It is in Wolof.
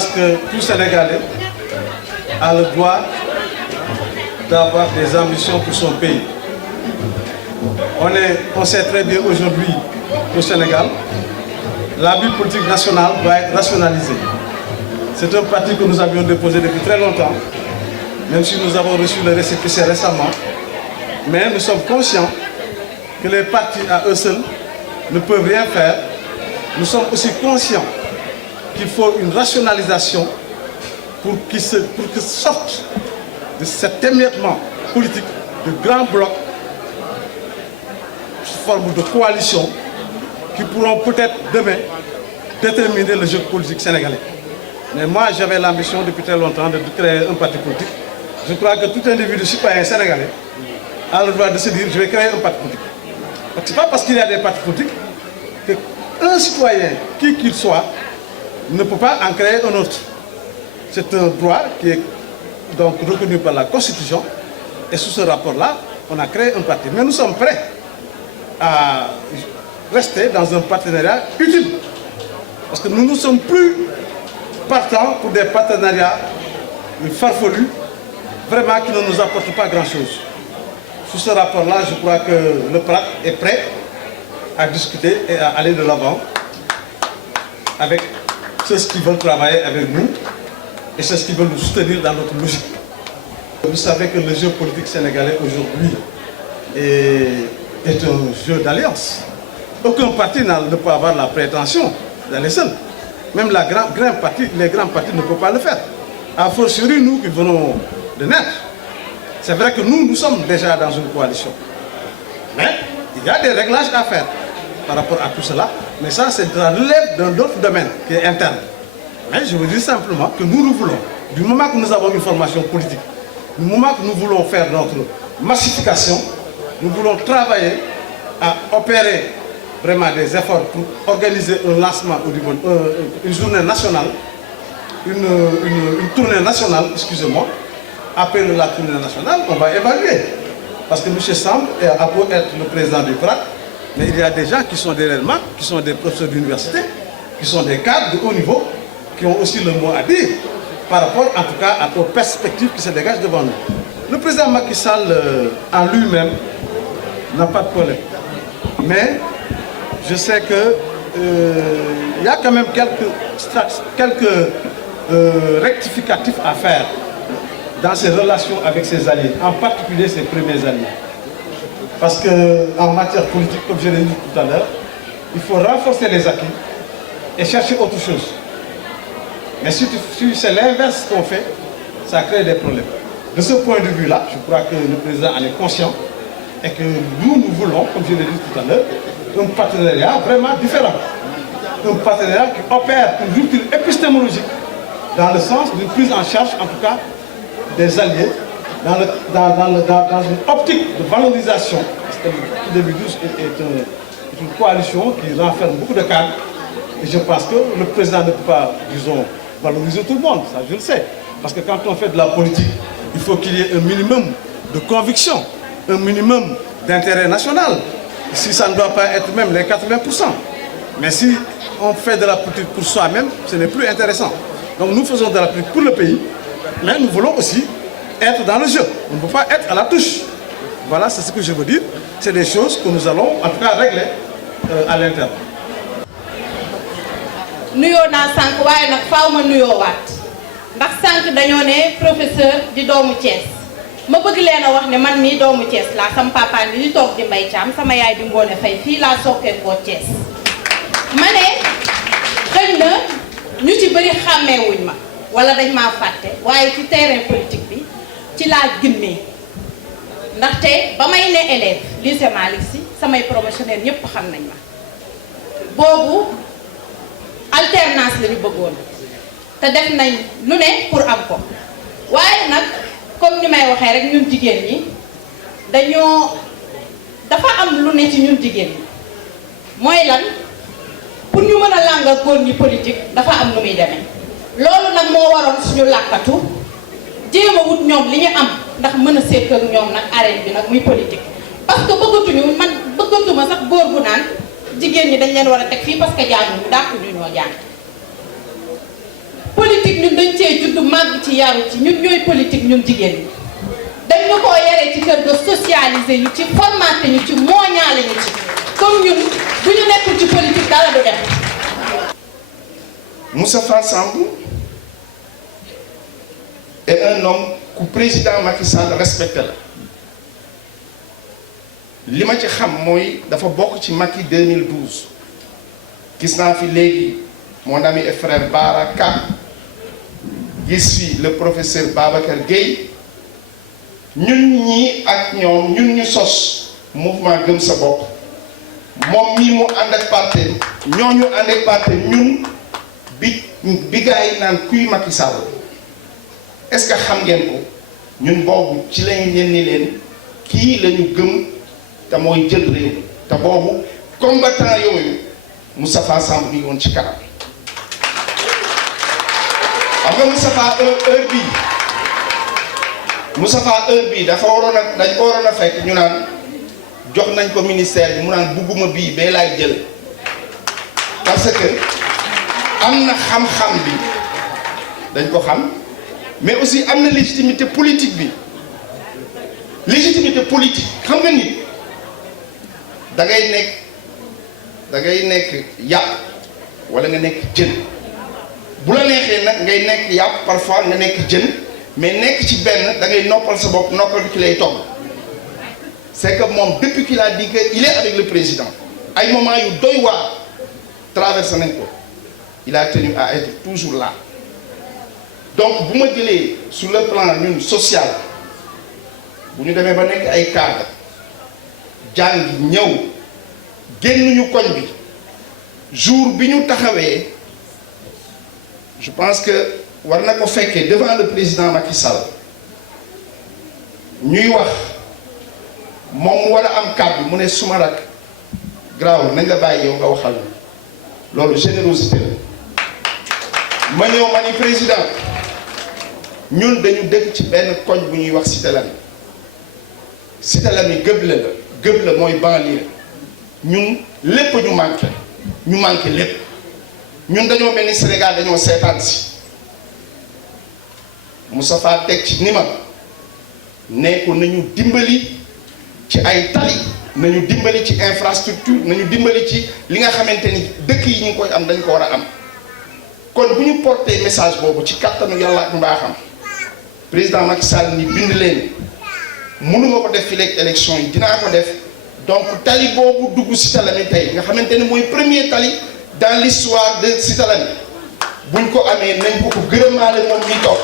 pense que tout Sénégalais a le droit d'avoir des ambitions pour son pays. On sait très bien aujourd'hui au Sénégal, la vie politique nationale doit être rationalisée. C'est un parti que nous avions déposé depuis très longtemps, même si nous avons reçu le récépissé récemment. Mais nous sommes conscients que les partis à eux seuls ne peuvent rien faire. Nous sommes aussi conscients qu'il faut une rationalisation pour que sorte de cet émiettement politique de grands blocs sous forme de coalition qui pourront peut-être demain déterminer le jeu politique sénégalais. Mais moi, j'avais l'ambition depuis très longtemps de créer un parti politique. Je crois que tout individu citoyen sénégalais a le droit de se dire je vais créer un parti politique. Ce n'est pas parce qu'il y a des partis politiques qu'un citoyen, qui qu'il soit, ne peut pas en créer un autre. C'est un droit qui est donc reconnu par la Constitution. Et sous ce rapport-là, on a créé un parti. Mais nous sommes prêts à rester dans un partenariat utile. Parce que nous ne sommes plus partants pour des partenariats farfelus, vraiment qui ne nous apportent pas grand-chose. Sous ce rapport-là, je crois que le PRAC est prêt à discuter et à aller de l'avant avec ceux qui veulent travailler avec nous et ceux qui veulent nous soutenir dans notre logique. Vous savez que le jeu politique sénégalais aujourd'hui est un jeu d'alliance. Aucun parti ne peut avoir la prétention d'aller seul. Même les grands partis ne peuvent pas le faire. A fortiori, nous qui venons de naître. C'est vrai que nous sommes déjà dans une coalition. Mais il y a des réglages à faire par rapport à tout cela. Mais ça, c'est la relève d'un autre domaine qui est interne. Mais je veux dire simplement que nous voulons, du moment que nous avons une formation politique, du moment que nous voulons faire notre massification, nous voulons travailler à opérer vraiment des efforts pour organiser un lancement au niveau, une journée nationale, une tournée nationale, excusez-moi. Après la tournée nationale, on va évaluer. Parce que M. Samb a beau être le président du PRAC, mais il y a des gens qui sont derrière moi, qui sont des professeurs d'université, qui sont des cadres de haut niveau, qui ont aussi le mot à dire par rapport en tout cas aux perspectives qui se dégagent devant nous. Le président Macky Sall en lui-même n'a pas de problème. Mais je sais qu'il y a quand même quelques rectificatifs à faire dans ses relations avec ses alliés, en particulier ses premiers alliés. Parce qu'en matière politique, comme je l'ai dit tout à l'heure, il faut renforcer les acquis et chercher autre chose. Mais si c'est l'inverse qu'on fait, ça crée des problèmes. De ce point de vue-là, je crois que le président en est conscient et que nous voulons, comme je l'ai dit tout à l'heure, un partenariat vraiment différent. Un partenariat qui opère une rupture épistémologique dans le sens d'une prise en charge, en tout cas, des alliés dans une optique de valorisation, parce que le 2012 est une coalition qui renferme beaucoup de cadres. Et je pense que le président ne peut pas, disons, valoriser tout le monde, ça je le sais. Parce que quand on fait de la politique, il faut qu'il y ait un minimum de conviction, un minimum d'intérêt national. Si ça ne doit pas être même les 80%. Mais si on fait de la politique pour soi-même, ce n'est plus intéressant. Donc nous faisons de la politique pour le pays, mais nous voulons aussi être dans le jeu. On ne peut pas être à la touche. Voilà, c'est ce que je veux dire. C'est des choses que nous allons en tout cas régler à l'interne. nuyoo naa sànq waaye nag faaw ma nuyoo waat ndax sànq dañoo ne professeur di doomu Thiès ma bëgg leen a wax ne man mii doomu Thiès laa sama papa ni di toog di Mbay Caam sama yaay di Ngoone Fay fii laa sokkeekoo Thiès ma ne xëy na ñu ci bëri xàmmeewuñ ma wala dañ maa fàtte waaye ci terrain politique bi ci laa gimmee ndaxte ba may ne élève lycée Malick Sy samay promotionnaire ñëpp xam nañ ma boobu alternance la ñu bëggoon te def nañ lu ne pour am ko waaye nag comme ni may waxee rek ñun jigéen ñi dafa am lu ne ci ñun jigéen ñi mooy lan pour ñu mën a làng ak góor ñi politique dafa am nu muy demee loolu nag moo waroon suñu làkkatu jéem a wut ñoom li ñu am ndax mën a seet ak ñoom nag arène bi nag muy politique parce que bëggatuma sax góor bu naan jigéen ñi dañ leen war a teg fii parce que jànguñu dàqu ñu ñoo jàng politique ñun dañ cee judd màgg ci yaru ci ñun ñooy politique ñun jigéen ñi dañ ñu koo yaree ci kër ga socialiser ñu ci formaté ñu ci mooñaale ñu ci comme ñun bu ñu nekkul ci politique dara du dem. Moustapha Sambou est un homme ku président Macky Sall respecté la li ma ci xam mooy dafa bokk ci Macky 2012 gis naa fi léegi mon ami et frère Bara Ka gis fi le professeur Babacar Gueye ñun ñii ak ñoom ñun ñu sos mouvement gëm sa bopp moom mii mu ànd ak parti ñooñu ànd ak parti ñun bi gars yi naan kuy Macky Sall est-ce que xam ngeen ko ñun boobu ci lañ leen ni leen kii la ñu gëm te mooy jël réew te boobu combattant yooyu Moustapha Sambou mi woon ci kanam xam nga Moustapha heure bii dafa waroon a dañ ko waroon a fekk ñu naan jox nañ ko ministère bi mu naan bugguma bii bee laay jël parce que am na xam-xam bi dañ ko xam mais aussi am na légitimité politique bi légitimité politique xam nga nit da ngay nekk yàpp wala nga nekk jën bu la neexee nag ngay nekk yàpp parfois nga nekk jën mais nekk ci benn da ngay noppal sa bopp noppal ki lay togg c'est que moom depuis qu'il a dit que il est avec le président ay moment yu doy waar traversé nañ ko il a tenu à être toujours là donc bu ma jëlee sur le plan ñun social bu ñu demee ba nekk ay cadre jàngi ñëw génn ñu koñ bi jour bi ñu taxawee je pense que war na ko fekkee devant le président Macky Sall ñuy wax moom mu war a am kàddu mu ne suma rak graaw nañ la bàyyi yow nga waxal loolu générosité la ma ñëw ma ni président ñun dañu dëkk ci benn koñ bu ñuy wax Cité Lamy Cité Lamy gëb la mooy banlieue ñun lépp ñu manqué lépp ñun dañoo mel ni Sénégal dañoo seetaan si Moustapha teg ci ni ma ne ko nañu dimbali ci ay tali nañu dimbali ci infrastructure nañu dimbali ci li nga xamante ni dëkk yi ñu koy am dañ ko war a am kon bu ñu porté message boobu ci kattanu yàlla ak mbaaxam président Macky Sall ni bind leen mënuma ko def fi léegi élection yi dinaa ko def donc tali boobu dugg Cité Lamy tey nga xamante ni mooy premier tali dans l'histoire de Cité Lamy buñ ko amee nañ ko gërëmaale moom ñuy toog